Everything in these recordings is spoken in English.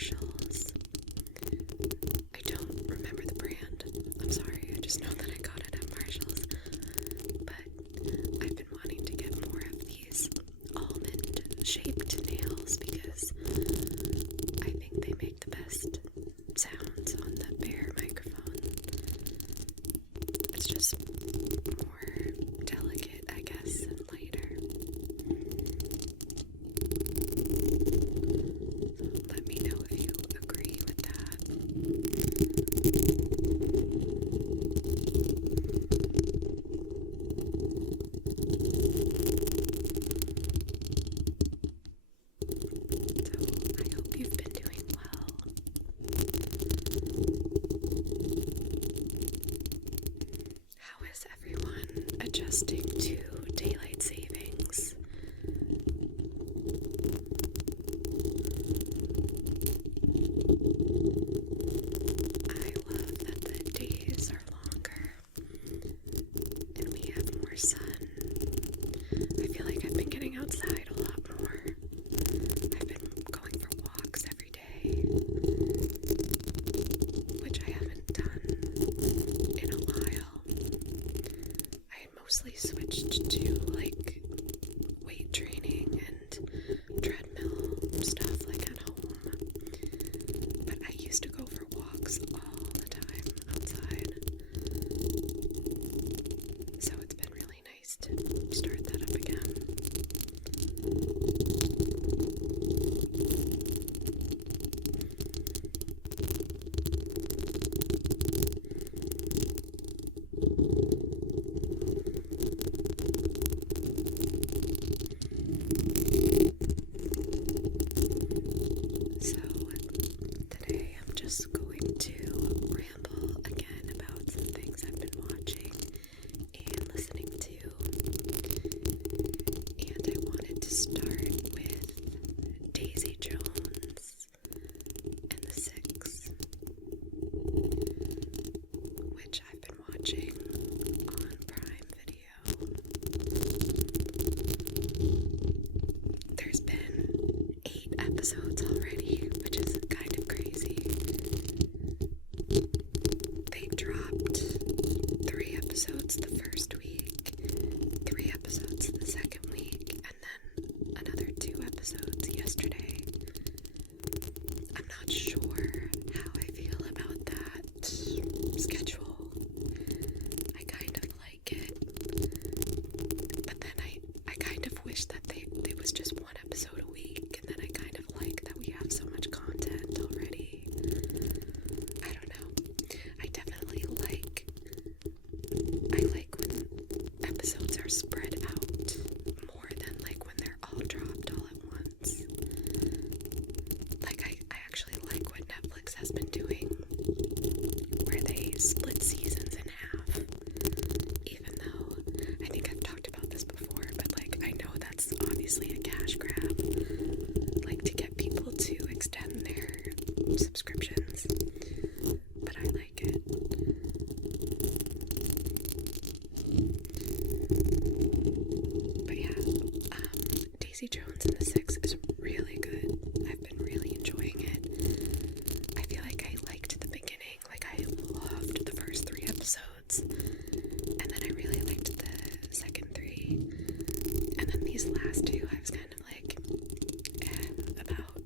Marshalls. I don't remember the brand. I'm sorry, I just know that I got it at Marshalls. But I've been wanting to get more of these almond-shaped nails because I think they make the best sounds on the bare microphone. It's just more delicate, I guess, and lighter. So let me know if you agree with that. So I hope you've been doing well. How is everyone adjusting to daylight savings? I love that the days are longer and we have more sun. I feel like I've been getting outside a lot more. I've been going for walks every day, which I haven't done in a while. I had mostly switched to like weight training and treadmill stuff like at home, but I used to go for walks all the time outside, so it's been really nice to start that up again. So today I'm just going to ramble again about some things I've been watching and listening to. And I wanted to start with Daisy Jones and the Six, which I've been watching on Prime Video. There's been 8 episodes already, which is kind of crazy. They dropped 3 episodes the first week, 3 episodes the second week, and then another 2 episodes yesterday. I'm not sure how I feel about that schedule. I kind of like it, but then I kind of wish that it was just 1 episode a week, and then I kind of like that we have so much content already. I don't know. I definitely like when episodes are spread out more than like when they're all dropped all at once. Like I actually like what Netflix has been doing, where they split seasons in half. Even though I think I've talked about this before, but like I know that's obviously a cash grab, like to get people to extend their subscriptions. But I like it. But yeah, Daisy Jones and the Six is really good. I've been really enjoying it. I feel like I liked the beginning. Like I loved the first 3 episodes. And then I really liked the second 3. And then these last 2 I was kind of like, about.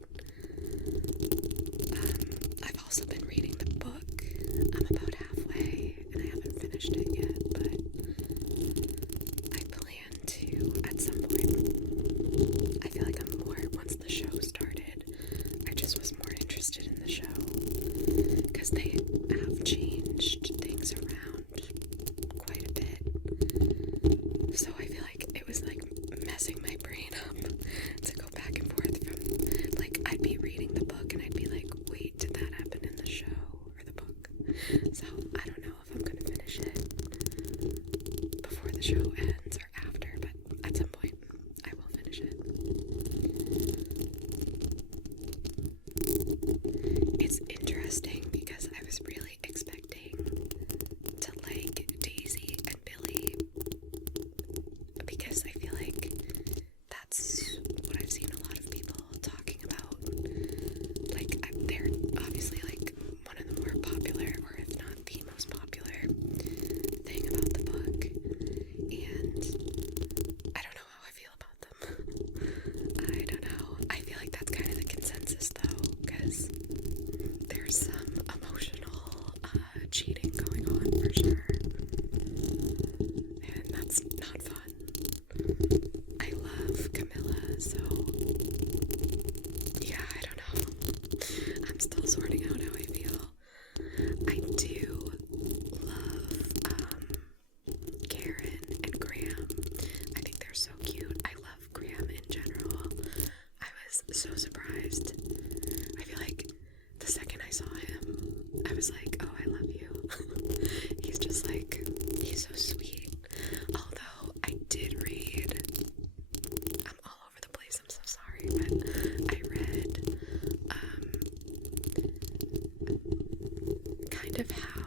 kind of how,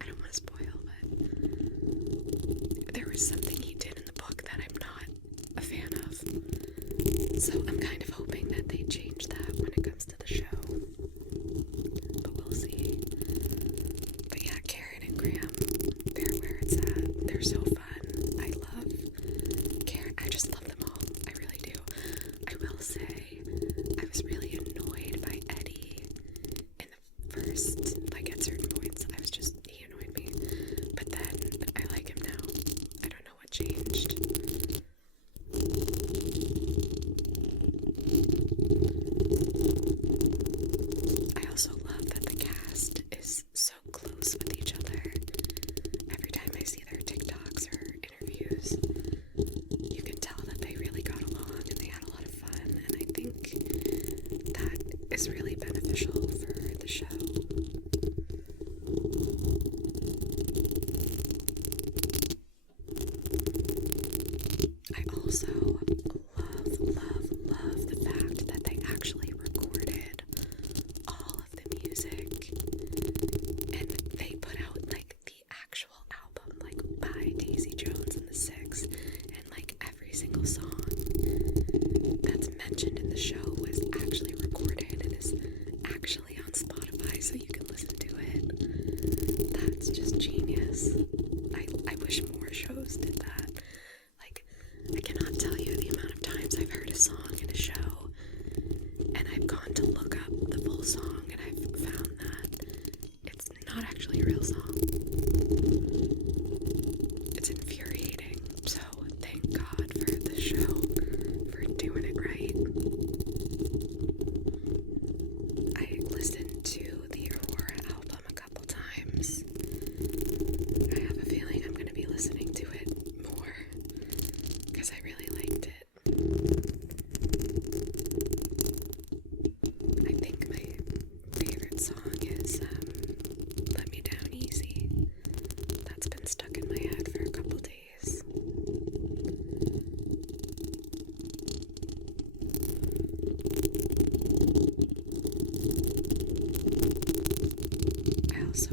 I don't want to spoil, but there was something he did in the book that I'm not a fan of. So I'm kind of hoping that they change that when it comes to the show. But we'll see. But yeah, Karen and Graham, they're where it's at. They're so fun. I love Karen. I just love them all. I really do. I will say, I was really annoyed by Eddie in the first, like at certain points. He annoyed me. But then I like him now. I don't know what changed. I also love that the cast is so close with each other. Every time I see their TikToks or interviews, you can tell that they really got along and they had a lot of fun, and I think that is really beneficial for the show. I also love the fact that they actually recorded all of the music and they put out like the actual album, like by Daisy Jones and the Six, and like every single song that's mentioned in the show was actually recorded and is actually on Spotify, so you can listen to it. That's just genius. I wish more shows did that. Like, I cannot tell you the amount of times I've heard a song in a show and I've gone to look up the full song and I've found that it's not actually a real song. It's infuriating. So thank God for the show for doing it right. I listened to the Aurora album a couple times. I have a feeling I'm going to be listening to it more because I really liked it. I think my favorite song is Let Me Down Easy. That's been stuck in my head for a couple days. I also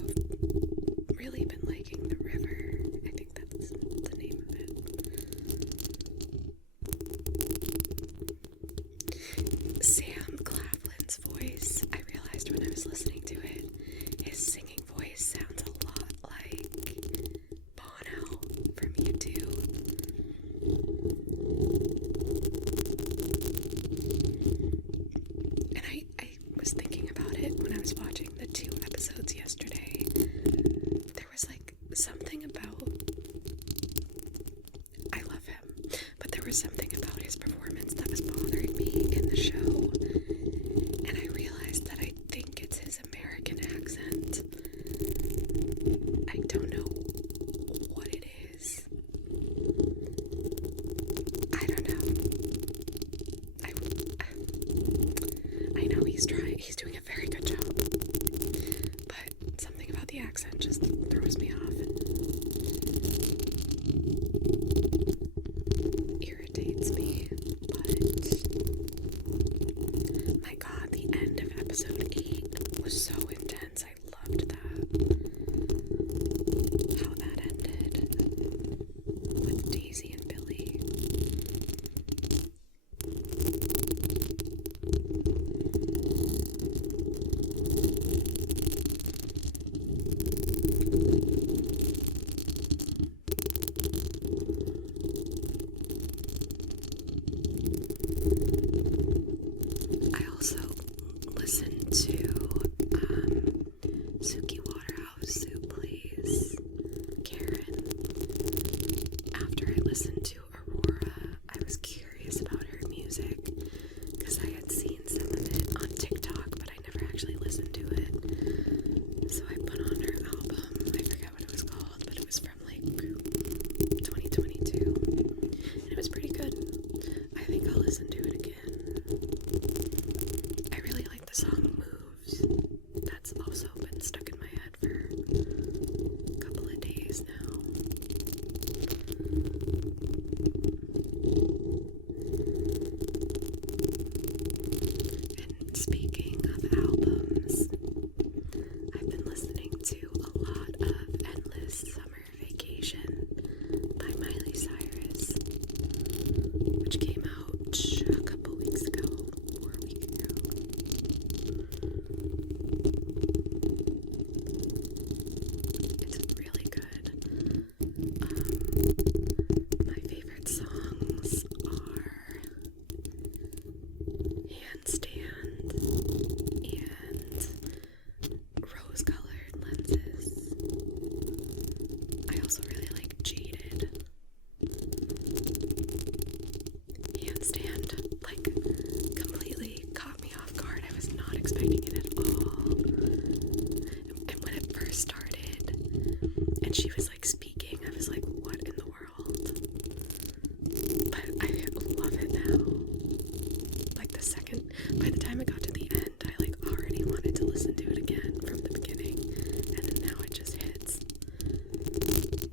really been liking The River. I think that's the name of it. Sam Claflin's voice, I realized when I was listening to it, his singing voice sounds a lot like Bono from U2. And I was thinking about it when I was watching the 2 episodes yesterday. There was like something about, I love him, but there was something about his performance that was bothering me in the show, and I realized that I think it's his American accent. I don't know what it is. I don't know. I know he's doing a very good job, but something about the accent just throws me off and irritates me. But my God, the end of episode 8 was so intense. I loved that. How that ended with Daisy and Billy. I also listened to Suki Waterhouse, Soup Please, Karen. After I listened to Aurora, I was curious about her music because I had seen some of it on TikTok, but I never actually listened to it. So I put on her album. I forget what it was called, but it was from like 2022. And it was pretty good. I think I'll listen to it again. I really like the song Moves. That's also been stuck in my head for a couple of days now. And speaking of albums, by the time I got to the end, I like already wanted to listen to it again from the beginning, and then now it just hits.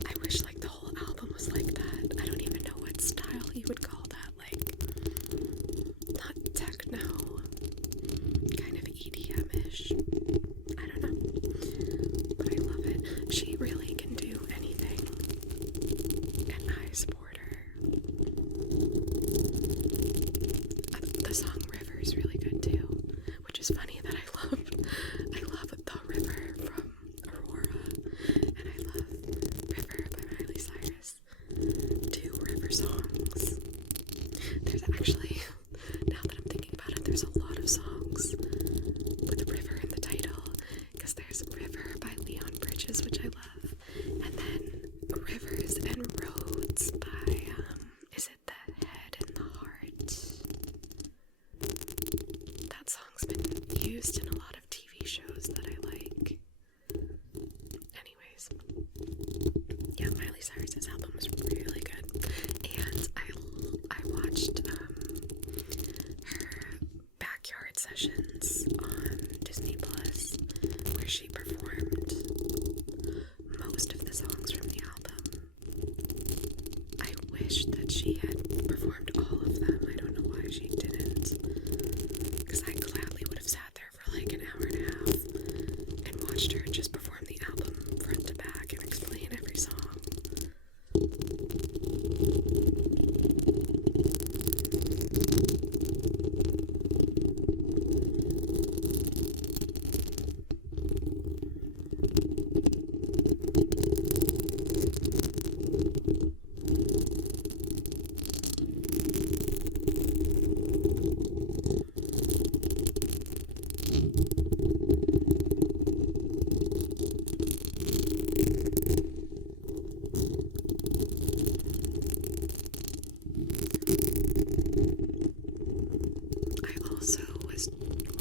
I wish like the whole album was like that. I don't even know what style you would call that, like not techno, kind of EDM-ish. I don't know, but I love it. She really can do anything, and I support her. The song River is really good too, which is funny that I love The River from Aurora, and I love River by Miley Cyrus. Two River songs. There's actually, now that I'm thinking about it, there's a lot of songs with River in the title, because there's River by Leon Bridges, which I love, and then Rivers and Roads by, is it The Head and the Heart? That song's been used in a lot of TV shows that I like. Anyways, yeah, Miley Cyrus's album was really good, and I watched her backyard sessions on Disney Plus, where she performed most of the songs from the album. I wish that she had performed all of them. I don't know why she didn't, because I gladly would have sat there for like an hour and a half and watched her just perform the album front to back and explain every song.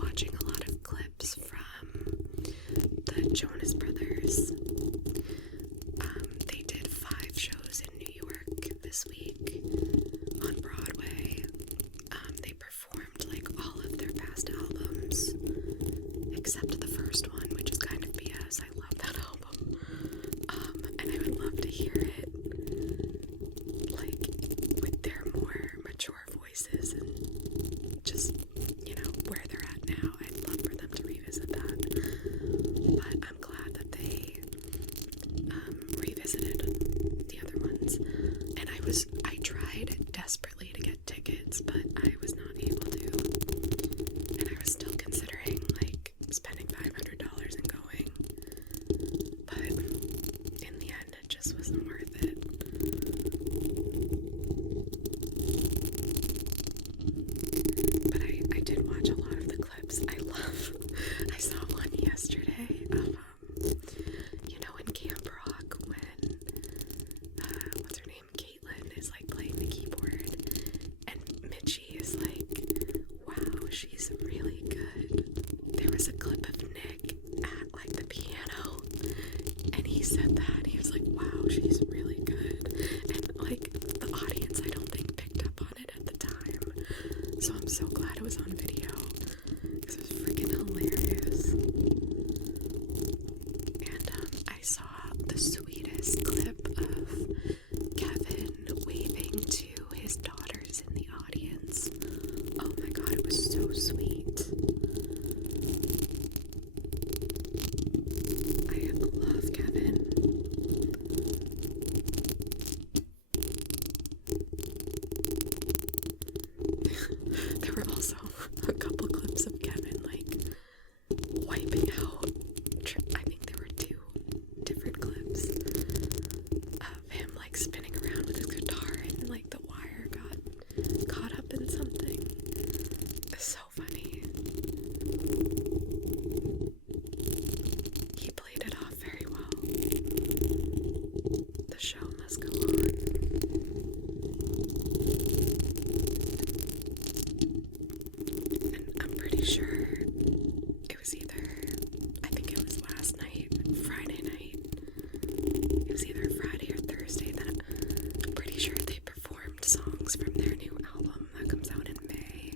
Watching a lot of clips from the Jonas Brothers. They did 5 shows in New York this week on Broadway. They performed like all of their past albums, except the first one, which is kind of BS. I love that album. And I would love to hear it like with their more mature voices and just, you know, where they're at now. I'd love for them to revisit that, but I'm glad that they revisited the other ones. And I tried desperately to get tickets, but I was not able to, and I was still considering like spending $500 and going, but in the end it just wasn't worth it. But I did watch a lot of the clips. I saw one yesterday of, you know, in Camp Rock when, what's her name, Caitlin is like playing the keyboard, and Mitchie is like, wow, she's really good. There was a clip of Nick at like the piano, and he said that, he was like, wow, she's really good, and like the audience I don't think picked up on it at the time. So I'm so glad it was on video, because it was freaking hilarious. And I saw the sweetest clip of Kevin waving to his daughters in the audience. Oh my god, it was so sweet. I love Kevin. There were also a couple clips of Kevin like wiping out. I think there were 2 different clips of him like spinning around with his guitar, and like the wire got caught up in something. It's so funny. He played it off very well. The show must go on. And I'm pretty sure it was I think it was last night, Friday night. It was either Friday or Thursday that I'm pretty sure they performed songs from their new album that comes out in May.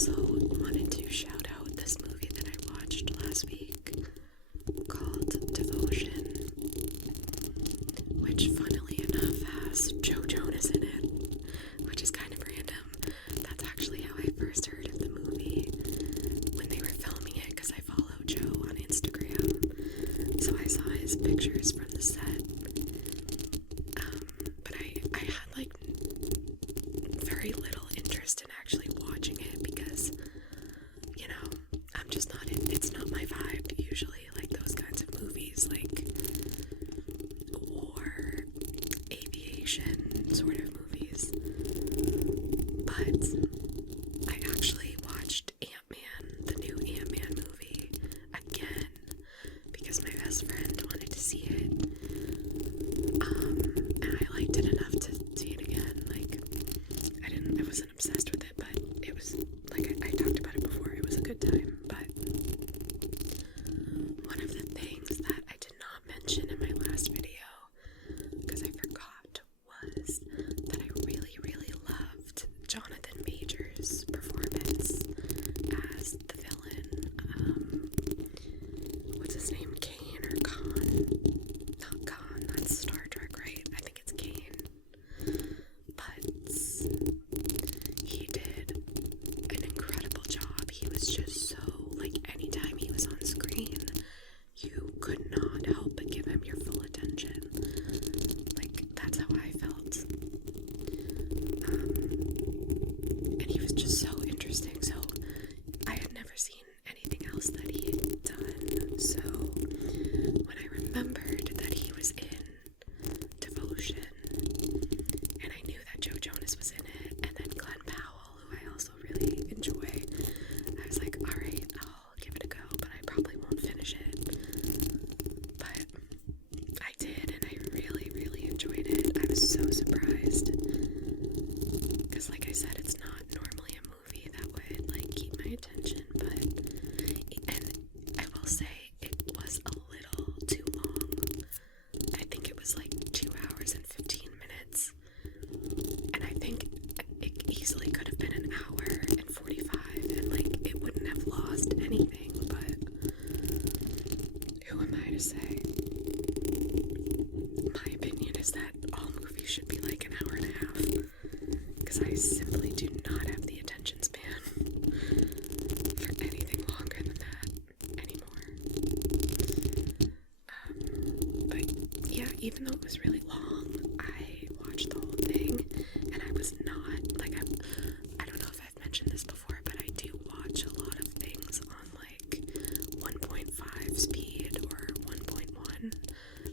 also wanted to shout out this movie that I watched last week called Devotion, which funnily enough has Jonas in it, which is kind of random. That's actually how I first heard of the movie, when they were filming it, because I follow Joe on Instagram, so I saw his pictures from the set. But I had like very little interest in actually watching it because, you know, I'm just not it's not my vibe usually, like those kinds of movies, like war, aviation sort of movies. But I actually watched Ant-Man, the new Ant-Man movie, again because my best friend wanted to see it. And I liked it enough to see it again. Like, I wasn't obsessed with it, but it was, like, I talked about it before, it was a good time. But one of the things that I did not mention in my last video, because I forgot, was that I really, really loved Jonathan Majors' performance as the villain. What's his name? Kane or Khan? Not Khan, that's Star Trek, right? I think it's Kane. But he did an incredible job. He was just so, like, anytime he was on screen, you could not help but give him your full attention. Like, that's how I felt. And he was just so interesting. So I had never seen anything else that he had done. So when I remembered that he was in Devotion, and I knew that Joe Jonas was in it, and then Glenn Powell, who I also really enjoy, I was like, alright, I'll give it a go, but I probably won't finish it. But I did, and I really, really enjoyed it. I was so surprised. Because, like I said, it's not normally a movie that would, like, keep my attention, but, and I will say, it was a little too long. I think it was like 2 hours and 15 minutes, and I think it easily could have been an hour and 45, and, like, it wouldn't have lost anything, but who am I to say? My opinion is that all movies should be like an hour and a half, because I simply do not have the attention span for anything longer than that anymore. But yeah, even though it was really long, I watched the whole thing, and I was not, like, I don't know if I've mentioned this before, but I do watch a lot of things on, like, 1.5 speed or 1.1.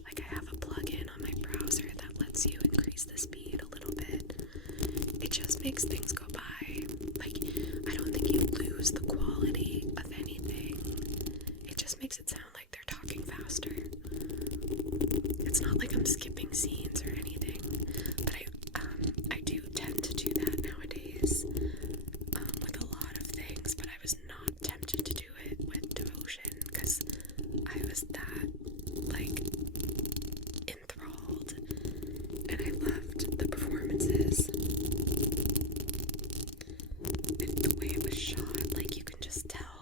Like, I have a plugin on my browser that lets you increase the speed a little bit. It just makes things go by. Like, I don't think you lose the quality of anything. It just makes it sound like they're talking faster. It's not like I'm skipping scenes or anything, but I do tend to do that nowadays with a lot of things, but I was not tempted to do it with Devotion because I was that, like, enthralled, and I loved the performances and the way it was shot. Like, you can just tell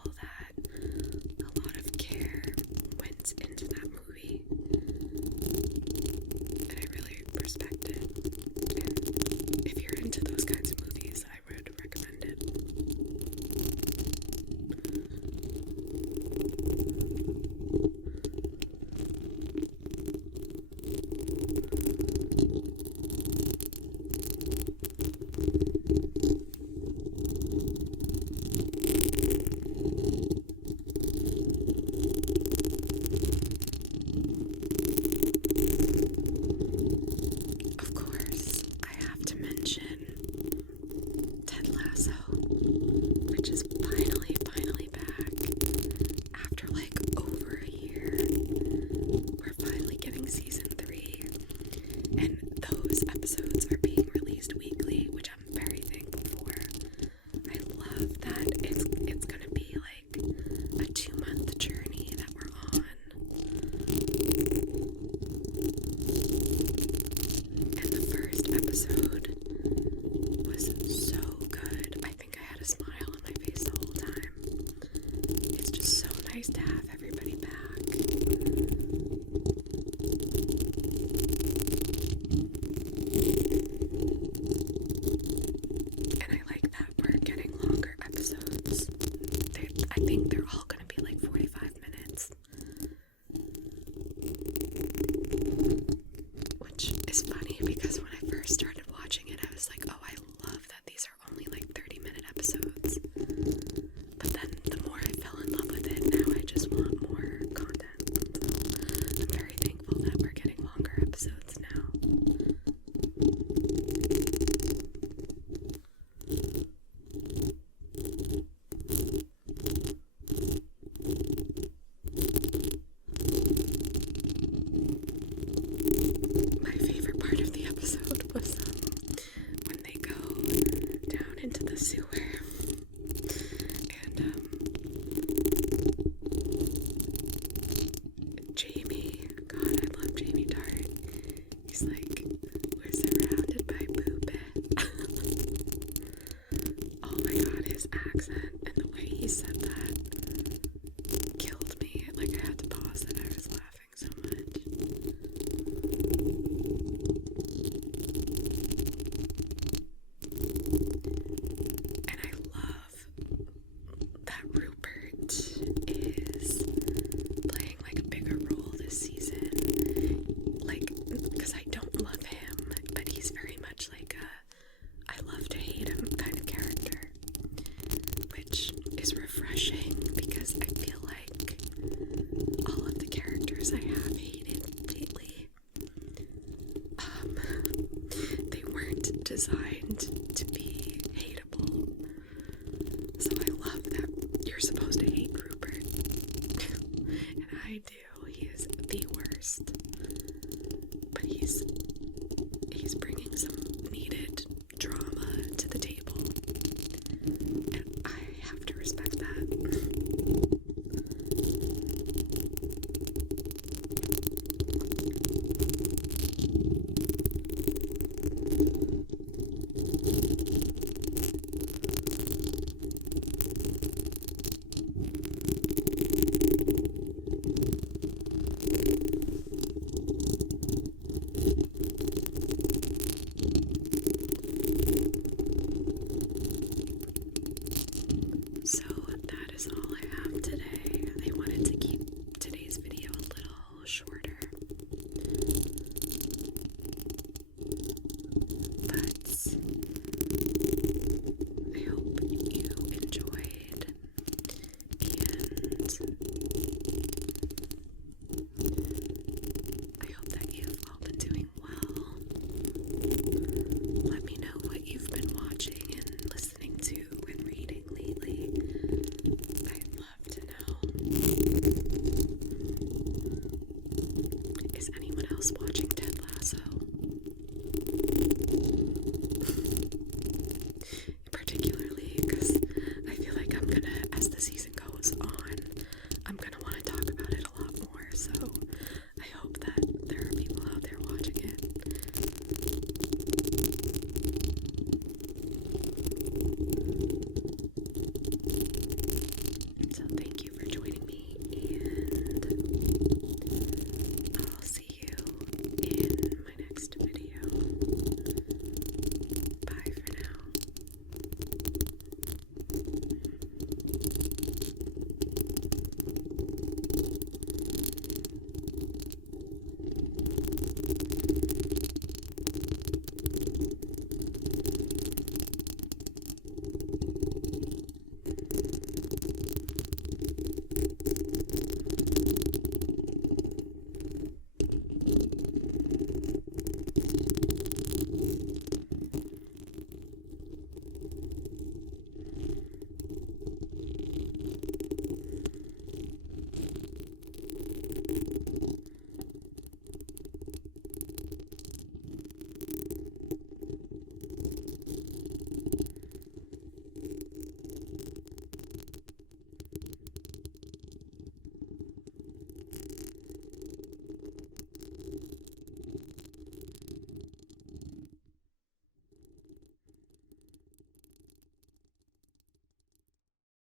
inside.